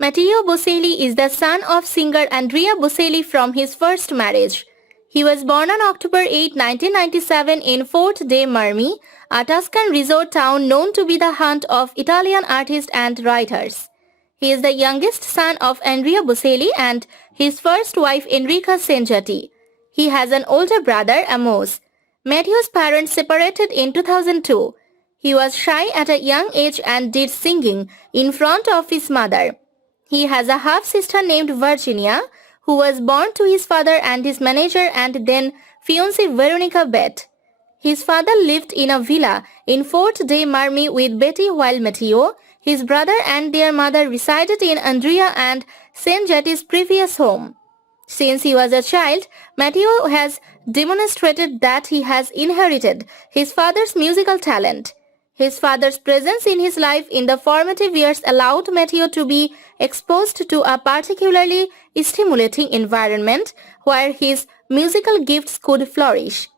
Matteo Boselli is the son of singer Andrea Boselli from his first marriage. He was born on October 8, 1997 in Fort dei Marmi, a Tuscan resort town known to be the haunt of Italian artists and writers. He is the youngest son of Andrea Boselli and his first wife Enrica Sangetti. He has an older brother, Amos. Matteo's parents separated in 2002. He was shy at a young age and did singing in front of his mother. He has a half-sister named Virginia, who was born to his father and his manager and then fiancée Veronica Bett. His father lived in a villa in Fort dei Marmi with Betty while Matteo, his brother and their mother resided in Andrea and Sangetti's previous home. Since he was a child, Matteo has demonstrated that he has inherited his father's musical talent. His father's presence in his life in the formative years allowed Matteo to be exposed to a particularly stimulating environment where his musical gifts could flourish.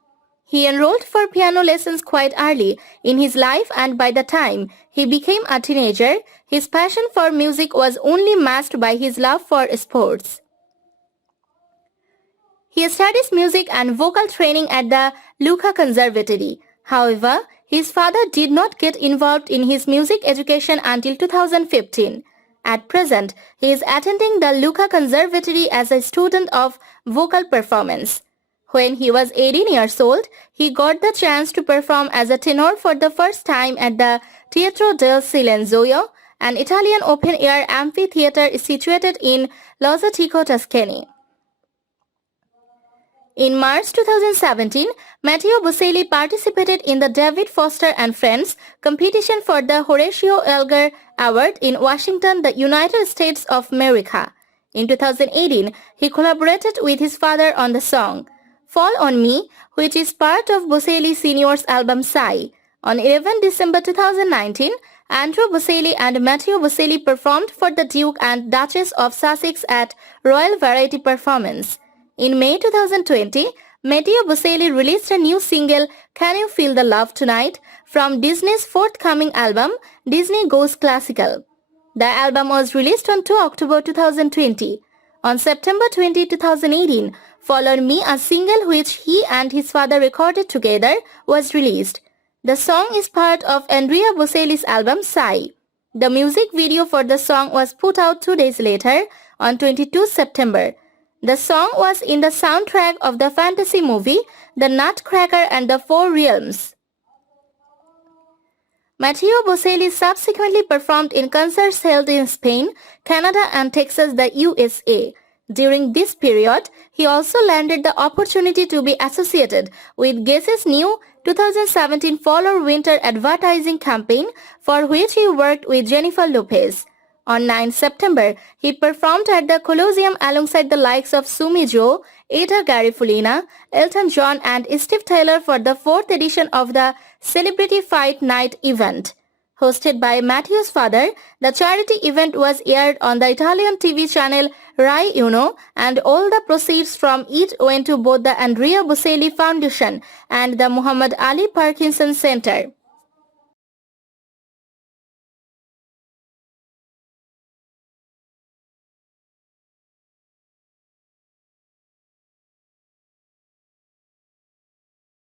He enrolled for piano lessons quite early in his life, and by the time he became a teenager, his passion for music was only masked by his love for sports. He studies music and vocal training at the Lucca Conservatory. However, his father did not get involved in his music education until 2015. At present, he is attending the Lucca Conservatory as a student of vocal performance. When he was 18 years old, he got the chance to perform as a tenor for the first time at the Teatro del Silenzio, an Italian open-air amphitheater situated in Lozatico, Tuscany. In March 2017, Matteo Boselli participated in the David Foster and Friends competition for the Horatio Alger Award in Washington, the United States of America. In 2018, he collaborated with his father on the song Fall on Me, which is part of Boselli Sr.'s album Sai. On 11 December 2019, Andrew Boselli and Matteo Boselli performed for the Duke and Duchess of Sussex at Royal Variety Performance. In May 2020, Matteo Boselli released a new single, Can You Feel the Love Tonight, from Disney's forthcoming album, Disney Goes Classical. The album was released on 2 October 2020. On September 20, 2018, Fall on Me, a single which he and his father recorded together, was released. The song is part of Andrea Boselli's album Sai. The music video for the song was put out 2 days later, on 22 September. The song was in the soundtrack of the fantasy movie The Nutcracker and the Four Realms. Matteo Boselli subsequently performed in concerts held in Spain, Canada and Texas, the USA. During this period, he also landed the opportunity to be associated with Guess's new 2017 Fall or Winter advertising campaign, for which he worked with Jennifer Lopez. On 9 September, he performed at the Colosseum alongside the likes of Sumi Jo, Ada Garifulina, Elton John and Steve Taylor for the 4th edition of the Celebrity Fight Night event. Hosted by Matteo's father, the charity event was aired on the Italian TV channel Rai Uno, and all the proceeds from it went to both the Andrea Boselli Foundation and the Muhammad Ali Parkinson Center.